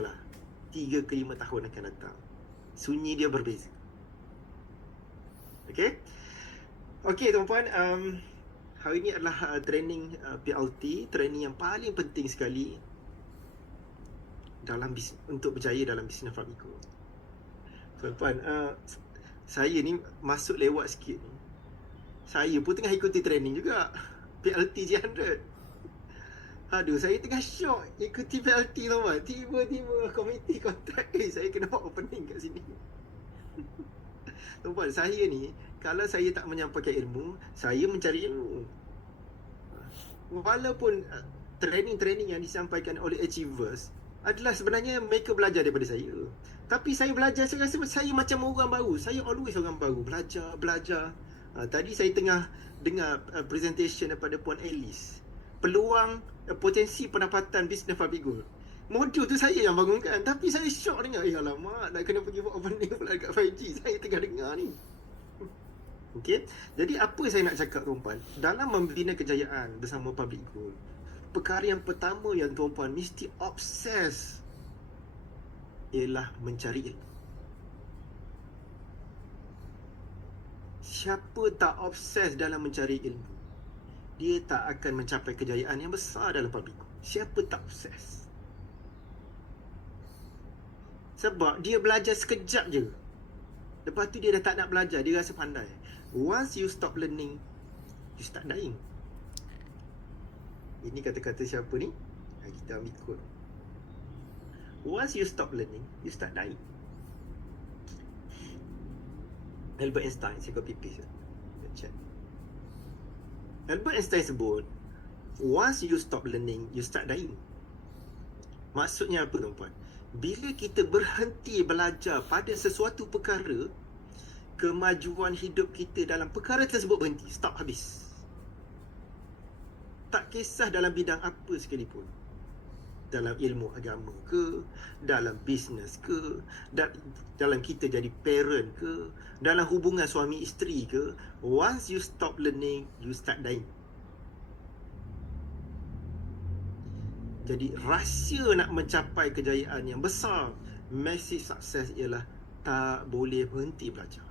lah 3 ke 5 tahun akan datang. Sunyi dia berbeza. Okey tuan-puan, hari ini adalah training PLT, training yang paling penting sekali dalam untuk berjaya dalam bisnes Fabigo. Tuan-puan, saya ni masuk lewat sikit ni, saya pun tengah ikuti training juga PLT G100. Aduh, saya tengah syok ikuti PLT tuan-puan. Tiba-tiba komiti kontrak, saya kena buat opening kat sini. Tuan-puan, saya ni, kalau saya tak menyampaikan ilmu, saya mencari ilmu. Walaupun training-training yang disampaikan oleh achievers adalah sebenarnya mereka belajar daripada saya, tapi saya belajar, saya rasa saya macam orang baru. Saya always orang baru, belajar. Tadi saya tengah dengar presentation daripada Puan Alice, peluang potensi pendapatan bisnes Fabigo. Modul tu saya yang bangunkan, tapi saya syok dengar, alamak, nak kena pergi buat opening pula dekat 5G. Saya tengah dengar ni. Okey, jadi apa saya nak cakap tuan-puan, dalam membina kejayaan bersama Fabigo, perkara yang pertama yang tuan-puan mesti obses ialah mencari ilmu. Siapa tak obses dalam mencari ilmu, dia tak akan mencapai kejayaan yang besar dalam Fabigo. Siapa tak obses? Sebab dia belajar sekejap je, lepas tu dia dah tak nak belajar, dia rasa pandai. Once you stop learning, you start dying. Ini kata-kata siapa ni? Kita ambil quote. Once you stop learning, you start dying. Albert Einstein, saya copy paste chat. Albert Einstein sebut, once you stop learning, you start dying. Maksudnya apa tuan-puan? Bila kita berhenti belajar pada sesuatu perkara, kemajuan hidup kita dalam perkara tersebut berhenti, stop, habis. Tak kisah dalam bidang apa sekalipun, dalam ilmu agama ke, dalam bisnes ke, dalam kita jadi parent ke, dalam hubungan suami isteri ke, once you stop learning, you start dying. Jadi rahsia nak mencapai kejayaan yang besar, massive success, ialah tak boleh berhenti belajar.